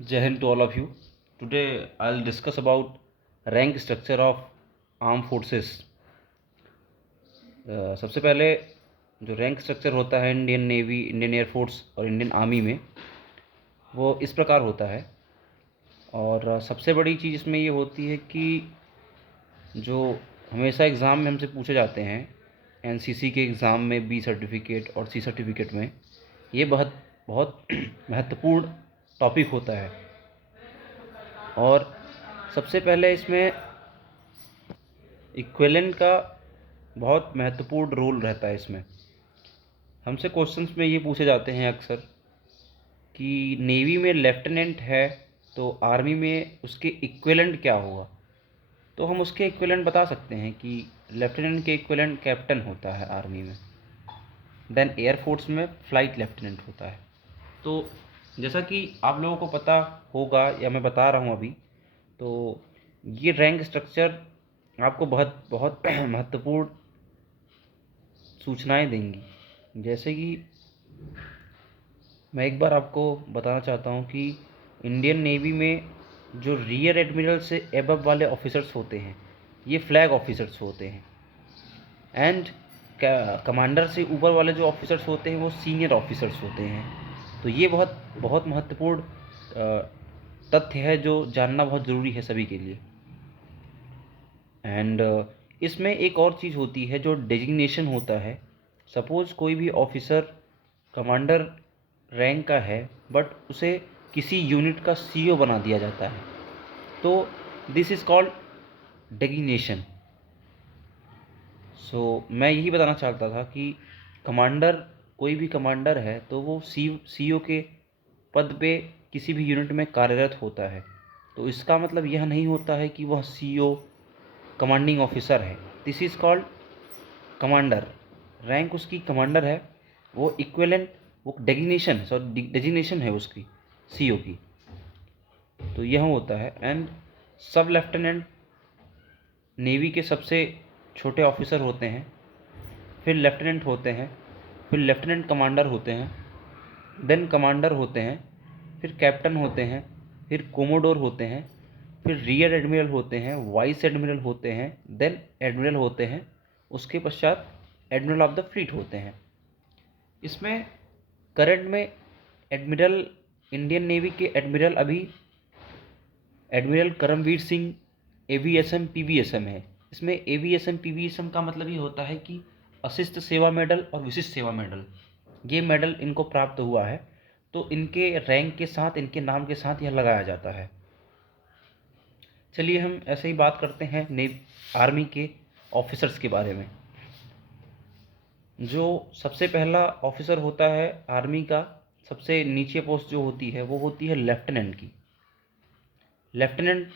Jai Hind to all of you. Today I'll discuss about rank structure of armed forces. सबसे पहले जो rank structure होता है Indian navy, Indian air force और Indian army में, वो इस प्रकार होता है। और सबसे बड़ी चीज़ इसमें ये होती है कि जो हमेशा एग्ज़ाम में हमसे पूछे जाते हैं, एनसीसी के एग्ज़ाम में बी सर्टिफिकेट और सी सर्टिफिकेट में, ये बहुत बहुत महत्वपूर्ण टॉपिक होता है। और सबसे पहले इसमें इक्विवेलेंट का बहुत महत्वपूर्ण रोल रहता है। इसमें हमसे क्वेश्चंस में ये पूछे जाते हैं अक्सर कि नेवी में लेफ्टिनेंट है तो आर्मी में उसके इक्विवेलेंट क्या होगा। तो हम उसके इक्विवेलेंट बता सकते हैं कि लेफ्टिनेंट के इक्विवेलेंट कैप्टन होता है आर्मी में। देन एयरफोर्स में फ़्लाइट लेफ्टिनेंट होता है। तो जैसा कि आप लोगों को पता होगा या मैं बता रहा हूँ अभी, तो ये रैंक स्ट्रक्चर आपको बहुत बहुत महत्वपूर्ण सूचनाएं देंगी। जैसे कि मैं एक बार आपको बताना चाहता हूँ कि इंडियन नेवी में जो रियर एडमिरल से एबव वाले ऑफिसर्स होते हैं, ये फ्लैग ऑफिसर्स होते हैं। एंड कमांडर से ऊपर वाले जो ऑफिसर्स होते हैं वो सीनियर ऑफिसर्स होते हैं। तो ये बहुत बहुत महत्वपूर्ण तथ्य है जो जानना बहुत ज़रूरी है सभी के लिए। एंड इसमें एक और चीज़ होती है जो डेजिग्नेशन होता है। सपोज़ कोई भी ऑफिसर कमांडर रैंक का है बट उसे किसी यूनिट का सीईओ बना दिया जाता है, तो दिस इज़ कॉल्ड डेजिग्नेशन। सो मैं यही बताना चाहता था कि कमांडर, कोई भी कमांडर है तो वो सीईओ के पद पे किसी भी यूनिट में कार्यरत होता है। तो इसका मतलब यह नहीं होता है कि वह सीईओ कमांडिंग ऑफिसर है। This is called commander. Rank उसकी कमांडर है, वो इक्विवेलेंट, वो डेजिग्नेशन है उसकी सीईओ की। तो यह होता है। एंड सब लेफ्टिनेंट नेवी के सबसे छोटे ऑफिसर होते हैं, फिर लेफ्टिनेंट होते हैं, फिर लेफ्टिनेंट कमांडर होते हैं, देन कमांडर होते हैं, फिर कैप्टन होते हैं, फिर कोमोडोर होते हैं, फिर रियर एडमिरल होते हैं, वाइस एडमिरल होते हैं, देन एडमिरल होते हैं, उसके पश्चात एडमिरल ऑफ द फ्लीट होते हैं। इसमें करंट में एडमिरल, इंडियन नेवी के एडमिरल अभी admiral Karambir Singh AVSM PVSM है। इसमें एवीएसएम पीवीएसएम का मतलब ये होता है कि अशिष्ट सेवा मेडल और विशिष्ट सेवा मेडल, ये मेडल इनको प्राप्त हुआ है। तो इनके रैंक के साथ, इनके नाम के साथ यह लगाया जाता है। चलिए हम ऐसे ही बात करते हैं आर्मी के ऑफिसर्स के बारे में। जो सबसे पहला ऑफिसर होता है आर्मी का, सबसे नीचे पोस्ट जो होती है वो होती है लेफ्टिनेंट की। लेफ्टिनेंट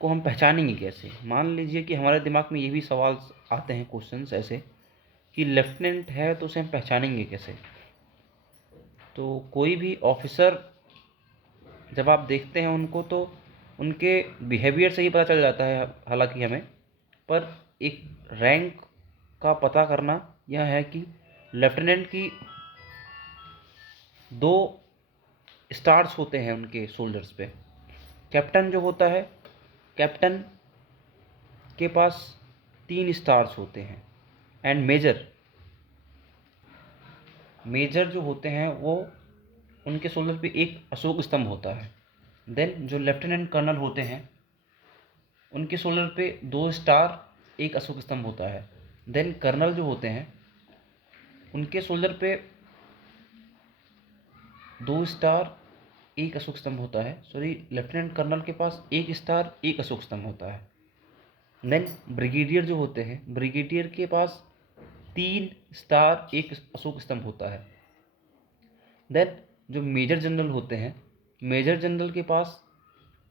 को हम पहचानेंगे कैसे? मान लीजिए कि हमारे दिमाग में ये भी सवाल आते हैं, क्वेश्चंस ऐसे कि लेफ्टिनेंट है तो उसे हम पहचानेंगे कैसे? तो कोई भी ऑफिसर जब आप देखते हैं उनको, तो उनके बिहेवियर से ही पता चल जाता है हालांकि हमें, पर एक रैंक का पता करना यह है कि लेफ्टिनेंट की 2 स्टार्स होते हैं उनके शोल्डर्स पे। कैप्टन जो होता है, कैप्टन के पास 3 स्टार्स होते हैं। एंड मेजर, मेजर जो होते हैं वो, उनके शोल्डर पे एक अशोक स्तंभ होता है। देन जो लेफ्टिनेंट कर्नल होते हैं उनके शोल्डर पे 2 स्टार, एक अशोक स्तंभ होता है। देन कर्नल जो होते हैं उनके शोल्डर पे 2 स्टार, एक अशोक स्तंभ होता है। सॉरी, लेफ्टिनेंट कर्नल के पास 1 स्टार, एक अशोक स्तंभ होता है। देन ब्रिगेडियर जो होते हैं, ब्रिगेडियर के पास 3 स्टार, एक अशोक स्तंभ होता है। देन जो मेजर जनरल होते हैं, मेजर जनरल के पास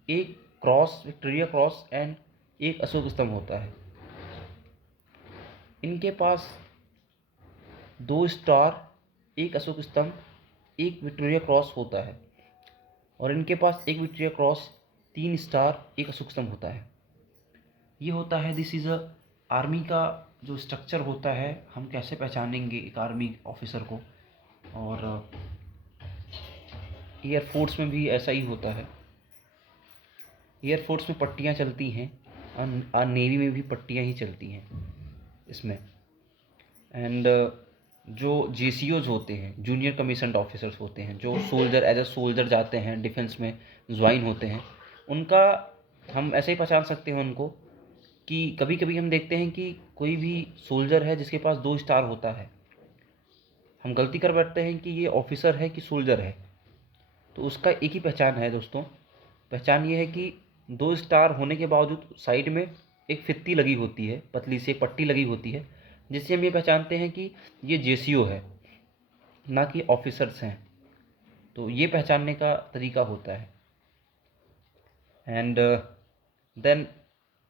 एक क्रॉस, विक्टोरिया क्रॉस एंड एक अशोक स्तंभ होता है। इनके पास 2 स्टार, एक अशोक स्तंभ, एक विक्टोरिया क्रॉस होता है। और इनके पास एक विक्टोरिया क्रॉस, 3 स्टार, एक अशोक स्तंभ होता है। ये होता है, दिस इज़ अ आर्मी का जो स्ट्रक्चर होता है। हम कैसे पहचानेंगे एक आर्मी ऑफिसर को? और एयरफोर्स में भी ऐसा ही होता है। एयरफोर्स में पट्टियाँ चलती हैं और नेवी में भी पट्टियाँ ही चलती हैं इसमें। एंड जो JCOs होते हैं, जूनियर कमीशन्ड ऑफिसर्स होते हैं, जो सोल्जर एज अ सोल्जर जाते हैं डिफेंस में ज्वाइन होते हैं, उनका हम ऐसे ही पहचान सकते हैं उनको कि कभी कभी हम देखते हैं कि कोई भी सोल्जर है जिसके पास 2 स्टार होता है, हम गलती कर बैठते हैं कि ये ऑफिसर है कि सोल्जर है। तो उसका एक ही पहचान है दोस्तों, पहचान ये है कि 2 स्टार होने के बावजूद साइड में एक फित्ती लगी होती है, पतली सी एक पट्टी लगी होती है, जिससे हम ये पहचानते हैं कि ये JCO है, ना कि ऑफिसर्स हैं। तो ये पहचानने का तरीका होता है। एंड देन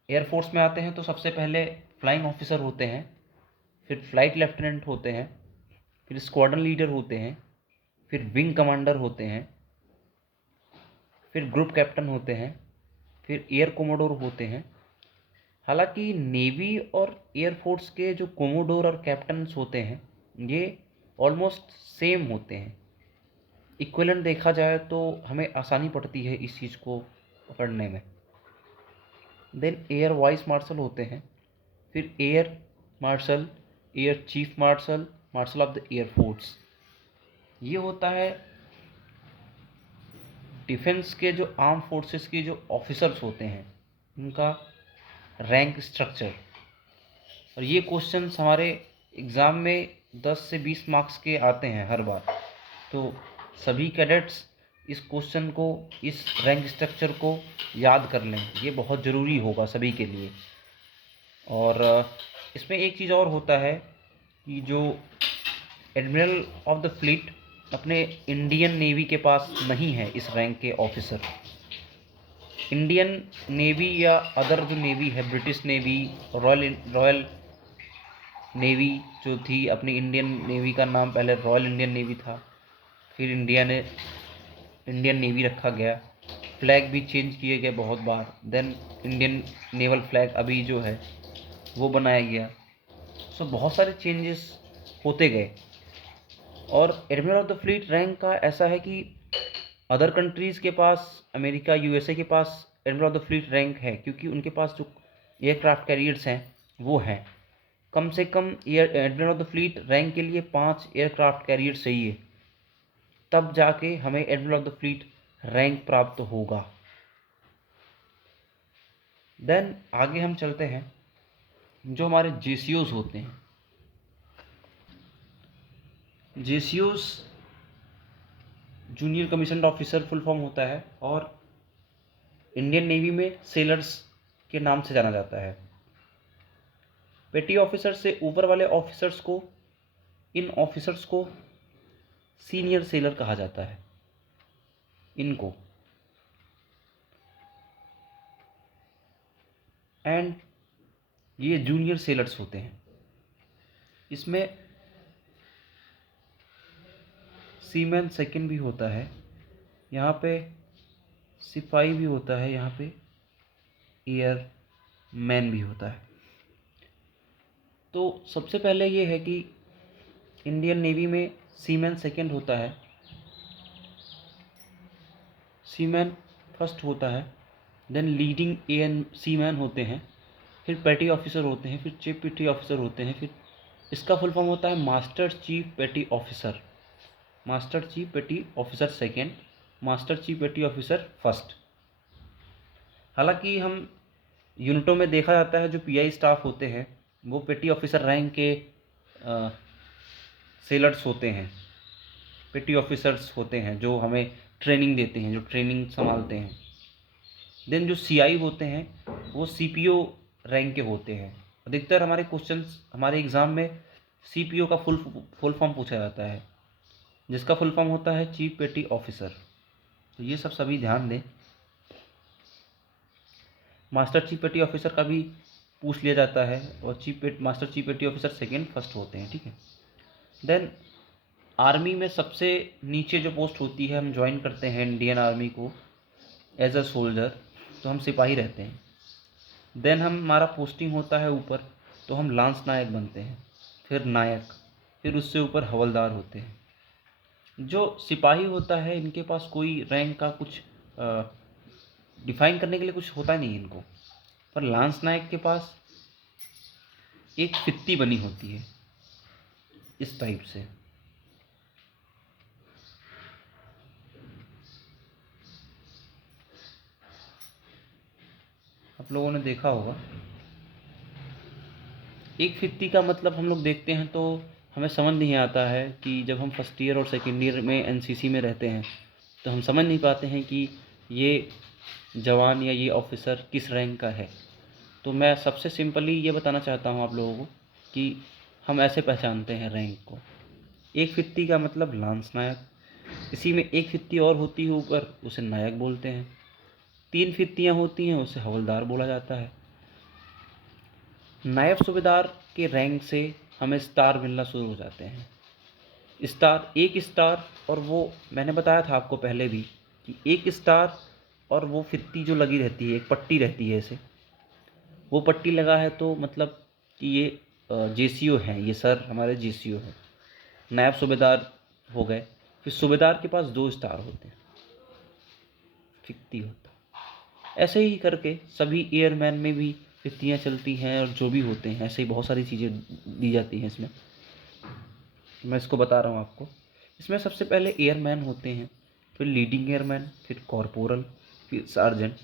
एयरफोर्स में आते हैं तो सबसे पहले फ्लाइंग ऑफिसर होते हैं, फिर फ्लाइट लेफ्टिनेंट होते हैं, फिर स्क्वाड्रन लीडर होते हैं, फिर विंग कमांडर होते हैं, फिर ग्रुप कैप्टन होते हैं, फिर एयर कोमोडोर होते हैं। हालांकि नेवी और एयरफोर्स के जो कोमोडोर और कैप्टन्स होते हैं ये ऑलमोस्ट सेम होते हैं। इक्विवेलेंट देखा जाए तो हमें आसानी पड़ती है इस चीज़ को पकड़ने में। देन एयर वाइस मार्शल होते हैं, फिर air marshal, air chief marshal, marshal of the air force. ये होता है डिफेंस के जो आर्म फोर्सेस के जो ऑफिसर्स होते हैं उनका रैंक स्ट्रक्चर। और ये क्वेश्चंस हमारे एग्ज़ाम में 10 से 20 मार्क्स के आते हैं हर बार। तो सभी कैडेट्स इस क्वेश्चन को, इस रैंक स्ट्रक्चर को याद कर लें, ये बहुत ज़रूरी होगा सभी के लिए। और इसमें एक चीज़ और होता है कि जो एडमिरल ऑफ द फ्लीट अपने इंडियन नेवी के पास नहीं है इस रैंक के ऑफिसर। इंडियन नेवी या अदर जो नेवी है, ब्रिटिश नेवी, रॉयल नेवी जो थी, अपनी इंडियन नेवी का नाम पहले रॉयल इंडियन नेवी था, फिर इंडियन नेवी रखा गया, फ्लैग भी चेंज किए गए बहुत बार, देन इंडियन नेवल फ्लैग अभी जो है वो बनाया गया। सो बहुत सारे चेंजेस होते गए। और admiral of the fleet rank का ऐसा है कि अदर कंट्रीज़ के पास, अमेरिका, USA के पास admiral of the fleet rank है क्योंकि उनके पास जो एयरक्राफ्ट कैरियर्स हैं वो हैं। कम से कम admiral of the fleet rank के लिए 5 एयरक्राफ्ट कैरियर चाहिए, तब जाके हमें admiral of the fleet rank प्राप्त होगा। देन आगे हम चलते हैं, जो हमारे JCOs होते हैं। JCOs junior commissioned officer full form होता है और इंडियन नेवी में सेलर्स के नाम से जाना जाता है। पेटी ऑफिसर से ऊपर वाले ऑफिसर्स को, इन ऑफिसर्स को सीनियर सेलर कहा जाता है इनको। एंड ये जूनियर सेलर्स होते हैं। इसमें सीमैन सेकंड भी होता है, यहाँ पे सिपाही भी होता है, यहाँ पे एयर मैन भी होता है। तो सबसे पहले ये है कि इंडियन नेवी में सीमैन सेकंड होता है, सीमैन फर्स्ट होता है, देन लीडिंग AN सीमैन होते हैं, फिर पेटी ऑफिसर होते हैं, फिर चीफ पेटी ऑफिसर होते हैं, फिर इसका फुल फॉर्म होता है मास्टर चीफ पेटी ऑफिसर, मास्टर चीफ पेटी ऑफिसर सेकेंड, मास्टर चीफ पेटी ऑफिसर फर्स्ट। हालांकि हम यूनिटों में देखा जाता है जो PI स्टाफ होते हैं वो पेटी ऑफिसर रैंक के सेलर्स होते हैं, पेटी ऑफिसर्स होते हैं जो हमें ट्रेनिंग देते हैं, जो ट्रेनिंग संभालते हैं। देन जो CI होते हैं वो CPO रैंक के होते हैं। अधिकतर हमारे क्वेश्चंस हमारे एग्ज़ाम में CPO का फुल फॉर्म पूछा जाता है, जिसका फुल फॉर्म होता है चीफ पेटी ऑफिसर। तो ये सब सभी ध्यान दें। मास्टर चीफ पेटी ऑफिसर का भी पूछ लिया जाता है और मास्टर चीफ पेटी ऑफिसर सेकेंड फर्स्ट होते हैं, ठीक है। देन आर्मी में सबसे नीचे जो पोस्ट होती है, हम ज्वाइन करते हैं इंडियन आर्मी को एज अ सोल्जर, तो हम सिपाही रहते हैं। देन हमारा पोस्टिंग होता है ऊपर, तो हम लांस नायक बनते हैं, फिर नायक, फिर उससे ऊपर हवलदार होते हैं। जो सिपाही होता है इनके पास कोई रैंक का कुछ डिफाइन करने के लिए कुछ होता नहीं इनको, पर लांस नायक के पास एक फित्ती बनी होती है इस टाइप से। आप लोगों ने देखा होगा। एक फिफ्टी का मतलब हम लोग देखते हैं तो हमें समझ नहीं आता है कि जब हम फर्स्ट ईयर और सेकेंड ईयर में एनसीसी में रहते हैं तो हम समझ नहीं पाते हैं कि ये जवान या ये ऑफिसर किस रैंक का है। तो मैं सबसे सिंपली ये बताना चाहता हूँ आप लोगों को कि हम ऐसे पहचानते हैं रैंक को। एक फिफ्टी का मतलब लांस नायक, इसी में एक फिफ्टी और होती है ऊपर, उसे नायक बोलते हैं। 3 फिफ्तियाँ होती हैं, उसे हवलदार बोला जाता है। नायब सूबेदार के रैंक से हमें स्टार मिलना शुरू हो जाते हैं। स्टार, एक स्टार, और वो मैंने बताया था आपको पहले भी कि एक स्टार और वो फित्ती जो लगी रहती है, एक पट्टी रहती है ऐसे, वो पट्टी लगा है तो मतलब कि ये जेसीओ हैं, ये सर हमारे जेसीओ हैं। नायब सूबेदार हो गए। फिर सूबेदार के पास 2 स्टार होते हैं, फिफ्ती होता है। ऐसे ही करके सभी एयरमैन में भी फिफ्तियाँ चलती हैं, और जो भी होते हैं ऐसे ही बहुत सारी चीज़ें दी जाती हैं इसमें। मैं इसको बता रहा हूँ आपको। इसमें सबसे पहले एयरमैन होते हैं, फिर लीडिंग एयरमैन, फिर कॉर्पोरल, फिर सार्जेंट।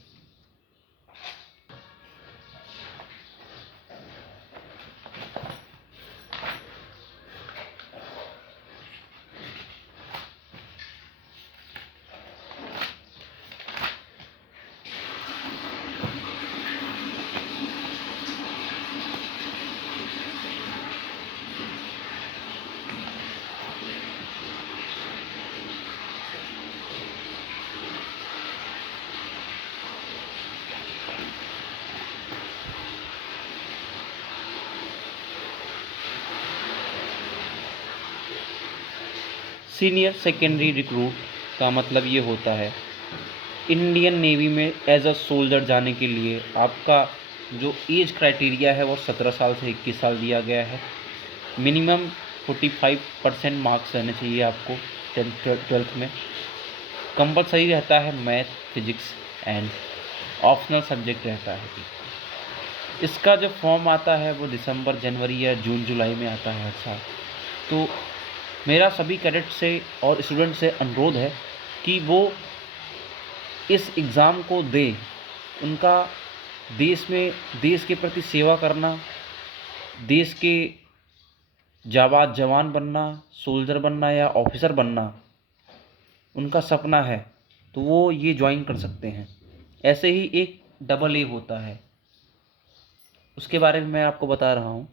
सीनियर सेकेंडरी रिक्रूट का मतलब ये होता है इंडियन नेवी में एज अ सोल्जर जाने के लिए आपका जो एज क्राइटेरिया है वो 17 साल से 21 साल दिया गया है। मिनिमम 45% मार्क्स रहने चाहिए आपको 12th में। कंपलसरी रहता है math, physics and optional subject रहता है। इसका जो फॉर्म आता है वो दिसंबर, जनवरी या जून, जुलाई में आता है हर साल। तो मेरा सभी कैडेट से और स्टूडेंट से अनुरोध है कि वो इस एग्ज़ाम को दें। उनका देश में, देश के प्रति सेवा करना, देश के जाबाज जवान बनना, सोल्जर बनना या ऑफिसर बनना उनका सपना है, तो वो ये ज्वाइन कर सकते हैं। ऐसे ही एक डबल ए होता है, उसके बारे में मैं आपको बता रहा हूँ।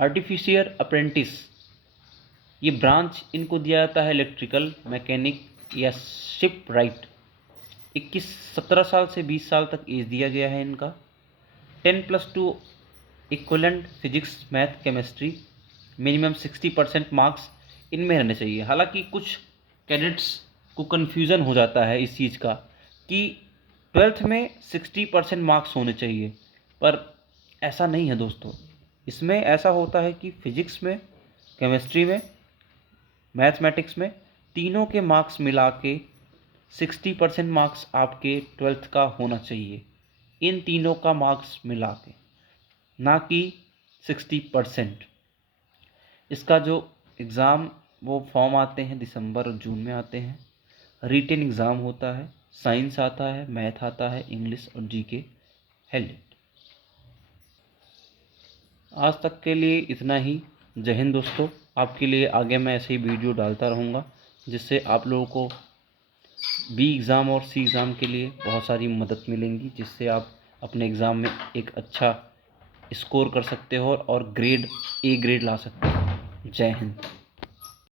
आर्टिफिशियर अप्रेंटिस, ये ब्रांच इनको दिया जाता है इलेक्ट्रिकल, मैकेनिक या शिप राइट। 17 साल से 20 साल तक एज दिया गया है इनका। 10+2 equivalent physics, math, chemistry, minimum 60% marks इनमें रहने चाहिए। हालांकि कुछ कैडेट्स को कन्फ्यूज़न हो जाता है इस चीज़ का कि 12th में 60% मार्क्स होने चाहिए, पर ऐसा नहीं है दोस्तों। इसमें ऐसा होता है कि फिजिक्स में, केमिस्ट्री में, मैथमेटिक्स में, तीनों के मार्क्स मिला के 60% मार्क्स आपके 12th का होना चाहिए। इन तीनों का मार्क्स मिला के, ना कि 60%। इसका जो एग्ज़ाम, वो फॉर्म आते हैं दिसंबर और जून में आते हैं। रिटेन एग्ज़ाम होता है, साइंस आता है, मैथ आता है, इंग्लिश और जीके हेल्ड। आज तक के लिए इतना ही। जय हिंद दोस्तों। आपके लिए आगे मैं ऐसे ही वीडियो डालता रहूँगा, जिससे आप लोगों को बी एग्ज़ाम और सी एग्ज़ाम के लिए बहुत सारी मदद मिलेंगी, जिससे आप अपने एग्ज़ाम में एक अच्छा स्कोर कर सकते हो और ग्रेड ए ग्रेड ला सकते हो। जय हिंद।